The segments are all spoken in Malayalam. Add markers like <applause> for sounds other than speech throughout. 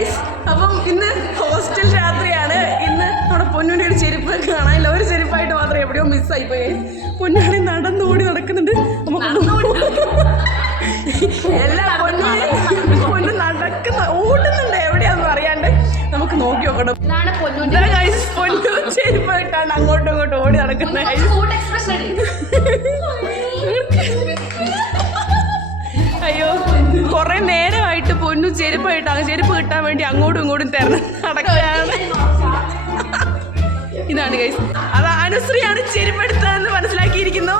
ഗൈസ് അപ്പം ഇന്ന് ഹോസ്റ്റൽ രാത്രിയാണ്. ഇന്ന് നമ്മുടെ പൊന്നുണ്ണി ഒരു ചെരുപ്പ് കാണാനില്ല ഒരു ചെരുപ്പായിട്ട് മാത്രം എവിടെയോ മിസ്സായി പോയി. പൊന്നാണി നടന്നുകൂടി നടക്കുന്നുണ്ട്. എല്ലാ പൊന്നു പൊന്നു നടക്കുന്ന ഓടുന്നുണ്ട്. എവിടെയാന്ന് അറിയാണ്ട് നമുക്ക് നോക്കി നോക്കണം. ഗൈസ് പൊന്നു ചെരുപ്പ് ഇട്ടാണ് അങ്ങോട്ടും ഇങ്ങോട്ടും ഓടി നടക്കുന്നത്. അയ്യോ കൊറേ നേരമായിട്ട് പൊന്നു ചെരുപ്പ് കിട്ടാൻ ചെരുപ്പ് കിട്ടാൻ വേണ്ടി അങ്ങോട്ടും ഇങ്ങോട്ടും തിരഞ്ഞ് നടക്കുകയാണ്. ഇതാണ് ഗൈസ് അത് അനുശ്രീയാണ് ചെരുപ്പ് എടുത്തതെന്ന് മനസ്സിലാക്കിയിരിക്കുന്നു.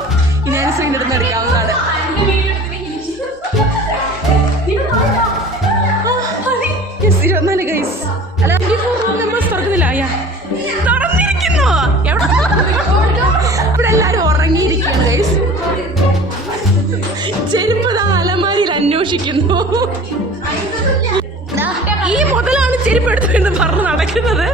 ഇനി അനുശ്രീ അടുത്ത് എടുക്കാവുന്നതാണ് ഇരുപത്തിനാല് തുറക്കുന്നില്ല. എവിടെ? ഉറങ്ങിയിരിക്കുകയാണ് അലമാരിയിൽ അന്വേഷിക്കുന്നു. മുതലാണ് ചെരുപ്പ് എടുത്തു എന്ന് പറഞ്ഞ് നടക്കുന്നത്.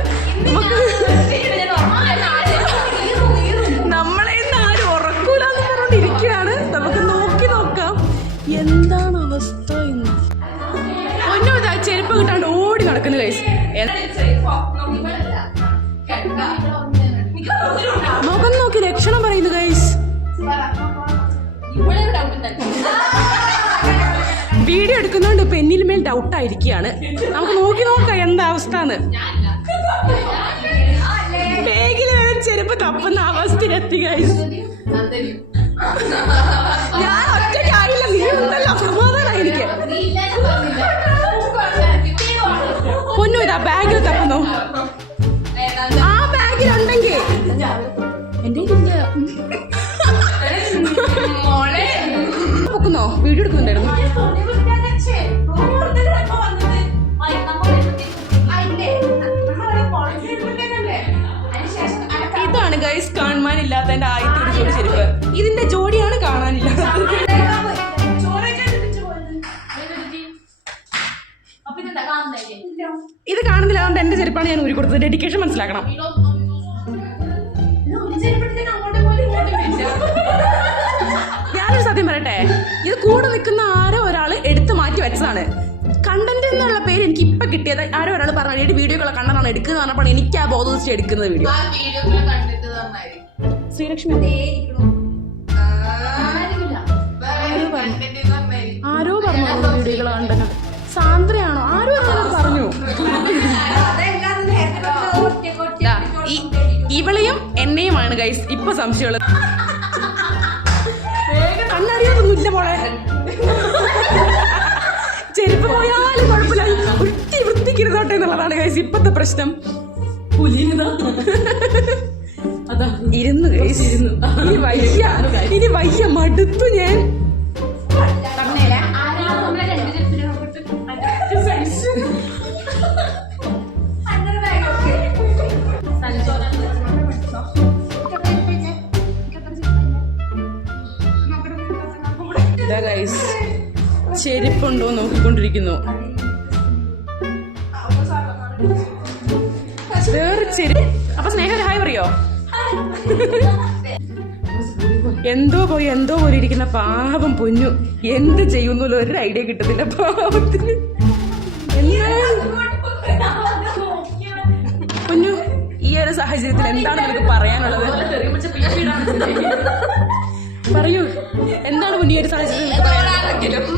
നമ്മളെ ഇന്ന് ആരും ഉറക്കൂല എന്ന് പറഞ്ഞോണ്ടിരിക്കുകയാണ് നമുക്ക് നോക്കി നോക്കാം. എന്താണ് അവസ്ഥ ഇതാ ചെരുപ്പ് കിട്ടാണ്ട് ഓടി നടക്കുന്നു കൈസ് മുഖം നോക്കി ലക്ഷണം പറയുന്നു കൈസ് വീഡിയോ എടുക്കുന്നോണ്ട് പെന്നിൽ മേൽ ഡൗട്ട് ആയിരിക്കുകയാണ്. നമുക്ക് നോക്കി നോക്കാം എന്താ അവസ്ഥ എന്ന് ബാഗിൽ ചെരുപ്പ് തപ്പുന്ന അവസ്ഥയിലെത്തി ഞാൻ ഒറ്റയ്ക്കായില്ല നീ ഉണ്ടല്ലോ. സമാധാനം എനിക്ക്. പൊന്നു ഇതാ ബാഗിൽ തപ്പുന്നു. ആ ബാഗിലുണ്ടെങ്കിൽ. എന്റെ ഇല്ല. പൊക്കുന്നോ? വീഡിയോ എടുക്കുന്നുണ്ടായിരുന്നു. ഗൈസ് ആയിട്ട് ആദ്യത്തെ ഒരു ജോഡി ചെരുപ്പ് ഇതിന്റെ ജോഡിയാണ് കാണാനില്ലാത്തത്. <laughs> ഇത് കാണുന്നില്ല അതുകൊണ്ട് എന്റെ ചെരുപ്പാണ് ഞാൻ ഊരി കൊടുത്തത് ഡെഡിക്കേഷൻ മനസ്സിലാക്കണം ഞാനൊരു സത്യം പറയട്ടെ. ഇത് കൂടെ നിൽക്കുന്ന ആരോ ഒരാൾ എടുത്തു മാറ്റി വെച്ചതാണ്. കണ്ടന്റ് എന്നുള്ള പേര് എനിക്ക് ഇപ്പൊ കിട്ടിയത് ആരോ ഒരാൾ പറഞ്ഞു വീഡിയോകളെ കണ്ടതാണ് എടുക്കുന്നത് പറഞ്ഞപ്പോൾ എനിക്ക് ആ ബോധം വെച്ച് എടുക്കുന്നത് വീഡിയോ ശ്രീലക്ഷ്മി. ആരോ പറഞ്ഞു. വീഡിയോകൾ കണ്ടെന്ന് സാന്ദ്രയാണോ? ആരോ അങ്ങനെ പറഞ്ഞു. ഇവളെയും എന്നെയുമാണ് ഗൈസ് ഇപ്പൊ സംശയമുള്ളത്. കണ്ണറിയാതൊന്നുമില്ല മോളെ. ചെരുപ്പ് പോയാലും കുഴപ്പമില്ല. വൃത്തി വൃത്തിക്കിരുന്നോട്ടെ എന്നുള്ളതാണ് ഗൈസ് ഇപ്പത്തെ പ്രശ്നം. അതാ ഇരുന്നു ഇനി വയ്യ. ഇനി വയ്യ. മടുത്തു ഞാൻ. ചെരുപ്പുണ്ടോ നോക്കിക്കൊണ്ടിരിക്കുന്നു. വേറെ ചെരു അപ്പൊ സ്നേഹ ഹായ് പറയോ? എന്തോ പോയി എന്തോ പോലെ ഇരിക്കുന്ന പാവം പൊന്നു. എന്ത് ചെയ്യുന്നല്ലോ ഒരു ഐഡിയ കിട്ടത്തില്ല പാവത്തിന്. എന്താണ് പൊന്നു ഈ ഒരു സാഹചര്യത്തിൽ എന്താണ് നിനക്ക് പറയാനുള്ളത്? പറയൂ എന്താണ് പൊന്നു ഈ ഒരു സാഹചര്യത്തിൽ നിനക്ക് പറയാനുള്ളത്?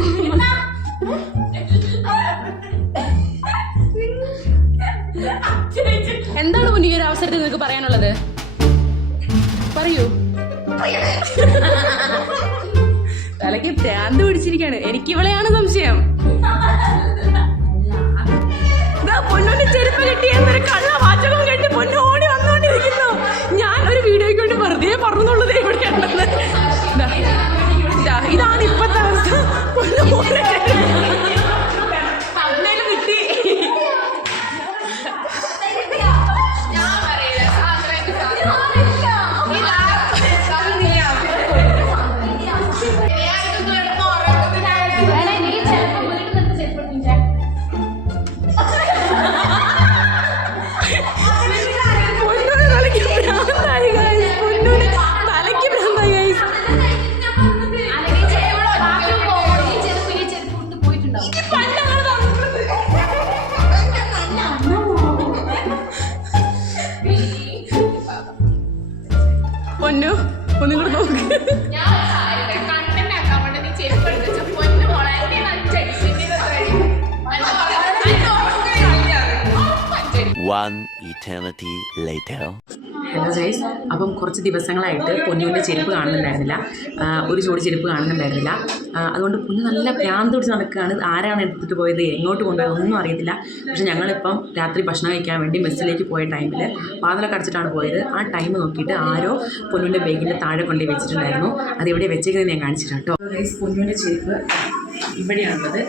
എന്താണ് പൊന്നു ഈ ഒരു അവസരത്തിൽ നിനക്ക് പറയാനുള്ളത്? പറയൂ. തലയ്ക്ക് ഭ്രാന്ത് പിടിച്ചിരിക്കാണ്. എനിക്ക് ഇവളെയാണ് സംശയം. പൊന്നൂന് ചെരുപ്പ് കിട്ടിയെന്നൊരു കള്ള One eternity later. Hello guys അപ്പം കുറച്ച് ദിവസങ്ങളായിട്ട് പൊന്നുവിന്റെ ചെരുപ്പ് കാണുന്നുണ്ടായിരുന്നില്ല. ഒരു ജോഡി ചെരുപ്പ് കാണുന്നുണ്ടായിരുന്നില്ല. അതുകൊണ്ട് പൊന്നു നല്ല ഭ്രാന്ത് പിടിച്ച് നടക്കുകയാണ്. ആരാണ് എടുത്തിട്ട് പോയത്? എങ്ങോട്ട് കൊണ്ടുപോയത്? ഒന്നും അറിയത്തില്ല. പക്ഷെ ഞങ്ങളിപ്പം രാത്രി ഭക്ഷണം കഴിക്കാൻ വേണ്ടി ബസ്സിലേക്ക് പോയ ടൈമിൽ വാതിലൊക്കെ അടച്ചിട്ടാണ് പോയത്. ആ ടൈം നോക്കിയിട്ട് ആരോ പൊന്നുവിന്റെ ബാഗിന്റെ താഴെ കൊണ്ടുപോയി വെച്ചിട്ടുണ്ടായിരുന്നു. അത് എവിടെ വെച്ചേക്കുന്നത് ഞാൻ കാണിച്ചിട്ടാണ് കേട്ടോ. ഗൈസ് പൊന്നുവിന്റെ ചെരുപ്പ് ഇവിടെയാണുള്ളത്.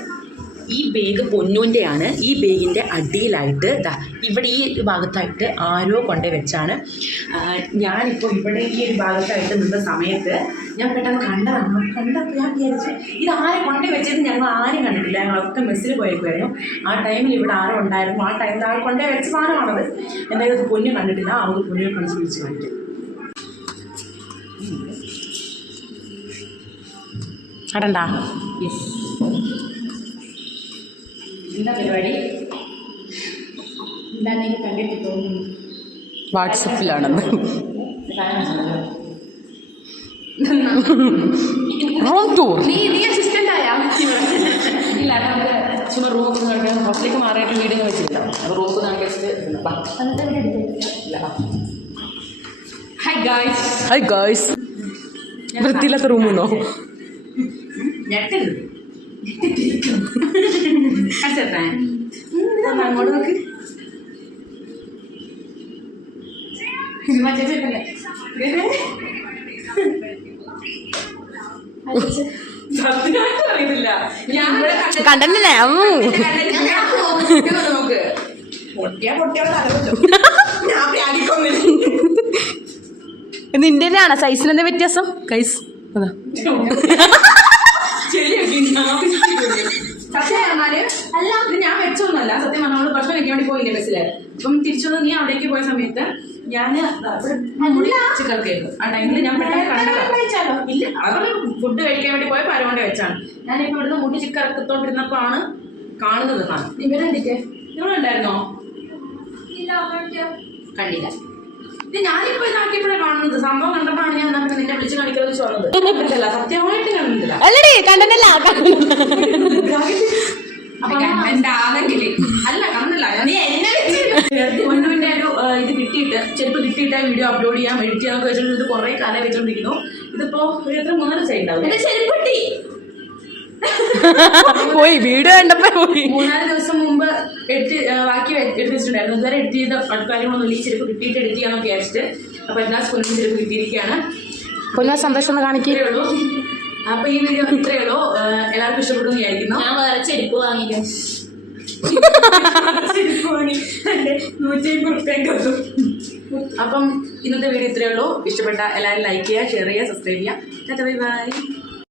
ഈ ബാഗ് പൊന്നൂന്റെയാണ് ഈ ബേഗിന്റെ അടിയിലായിട്ട് ഇതാ ഇവിടെ ഈ ഭാഗത്തായിട്ട് ആരോ കൊണ്ടേ വെച്ചാണ്. ഞാനിപ്പോൾ ഇവിടെ ഈ ഒരു ഭാഗത്തായിട്ട് നിന്ന സമയത്ത് ഞാൻ പെട്ടെന്ന് കണ്ടതാണ് കണ്ടപ്പോൾ ഞാൻ വിചാരിച്ചു ഇത് ആരെ കൊണ്ടേ വെച്ചത് ഞങ്ങൾ ആരും കണ്ടിട്ടില്ല. ഞങ്ങളൊക്കെ മെസ്സിൽ പോയേക്കുമായിരുന്നു ആ ടൈമിൽ ഇവിടെ ആരോ ഉണ്ടായിരുന്നു. ആ ടൈമിൽ ആൾ കൊണ്ടേ വെച്ച സാധനമാണത്. എന്തായാലും അത് പൊന്നു കണ്ടിട്ടില്ല. അവർക്ക് പൊന്നിനെ കാണിച്ച് ചോദിച്ചു കാണിക്കും അടണ്ടാ? യെസ് എന്താ പരിപാടി? എന്താ നീ കണ്ടിട്ട് തോന്നുന്നു വാട്സപ്പിലാണെന്ന് നീ നീ അസിസ്റ്റന്റ് ആയാ? ഇല്ല നമുക്ക് ഹോസ്റ്റലിലേക്ക് മാറിയിട്ട് വീഡിയോ വെച്ചിട്ടില്ല. അപ്പോൾ റൂമൊക്കെ നമുക്ക് ഹായ് ഗായ്സ് ഹായ് ഗായ്സ് വൃത്തിയില്ലാത്ത റൂമെന്നോ ഞെട്ടരുത് അച്ഛൻ അങ്ങോട്ട് നോക്ക് മറ്റേ കണ്ടല്ലേ? പ്രാഗിക്കൊന്നില്ല നിന്റെ തന്നെയാണോ സൈസിന് എന്താ വ്യത്യാസം? കൈസ് അതാ. <laughs> സത്യം പറഞ്ഞാൽ അല്ല ഇത് ഞാൻ വെച്ചൊന്നുമല്ല സത്യം പറഞ്ഞാൽ നമ്മൾ ഭക്ഷണം കഴിക്കാൻ വേണ്ടി പോയില്ലേ ബസ്സിൽ അപ്പം തിരിച്ചു വന്ന് നീ അവിടേക്ക് പോയ സമയത്ത് ഞാൻ ചിക്കർക്കായിരുന്നു ആ ടൈമിൽ ഞാൻ പെട്ടെന്ന് കണ്ടതാ. ഇല്ല അവർ ഫുഡ് കഴിക്കാൻ വേണ്ടി പോയ ആരോണ്ട് വെച്ചാണ്. ഞാനിപ്പോ ഇവിടുന്ന് മുടി ചിക്കറക്കത്തോണ്ടിരുന്നപ്പോ ആണ് കാണുന്നത് ഇവരെന്തിക്ക്? നിങ്ങളുണ്ടായിരുന്നോ കണ്ടില്ല. ഞാനിപ്പോ ഇതാക്കിയപ്പോഴാണ് കാണുന്നത്. സംഭവം കണ്ടപ്പോഴാണ് ഞാൻ എന്നാ കണ്ടിട്ടില്ല സത്യമായിട്ട് കണ്ടിട്ടില്ല. അല്ലടി കണ്ടല്ല അല്ല കണ്ടില്ല നീ എന്നെ പൊന്നുവിന്റെ ഒരു ഇത് കിട്ടിയിട്ട് ചെരുപ്പ് കിട്ടിയിട്ട് വീഡിയോ അപ്ലോഡ് ചെയ്യാം എഡിറ്റ് ചെയ്യാന്നൊക്കെ വെച്ചിട്ട് ഇത് കുറെ കാലം വെച്ചോണ്ടിരിക്കുന്നു. ഇതിപ്പോ ഒരു എത്ര മൂന്നര ചെരുപ്പ് കിട്ടി പോയി വീഡിയോ കണ്ടപ്പോ പോയി. മൂന്നാൽ ദിവസം മുമ്പ് എടുത്ത് ബാക്കി എടുത്ത് വെച്ചിട്ടുണ്ടായിരുന്നു. ഇതുവരെ എഡിറ്റ് ചെയ്ത കാര്യങ്ങളൊന്നും ഈ ചെരുപ്പ് കിട്ടിയിട്ട് എഡിറ്റ് ചെയ്യാന്ന് വിചാരിച്ചിട്ട്. അപ്പൊ എല്ലാ സ്കൂളിലും ചെരുപ്പ് കിട്ടിയിരിക്കുകയാണ്. പൊന്നു സന്തോഷം ഒന്ന് കാണിക്കേ. അപ്പൊ ഈ വീഡിയോ ഇത്രയേ ഉള്ളൂ. എല്ലാവർക്കും ഇഷ്ടപ്പെട്ടു എന്ന് വിചാരിക്കുന്നു. ഞാൻ വേറെ ചെരുപ്പ് വാങ്ങിക്കാം. അപ്പം ഇന്നത്തെ വീഡിയോ ഇത്രയേ ഉള്ളൂ. ഇഷ്ടപ്പെട്ട എല്ലാവരും ലൈക്ക് ചെയ്യുക ഷെയർ ചെയ്യുക സബ്സ്ക്രൈബ് ചെയ്യുക. Bye bye.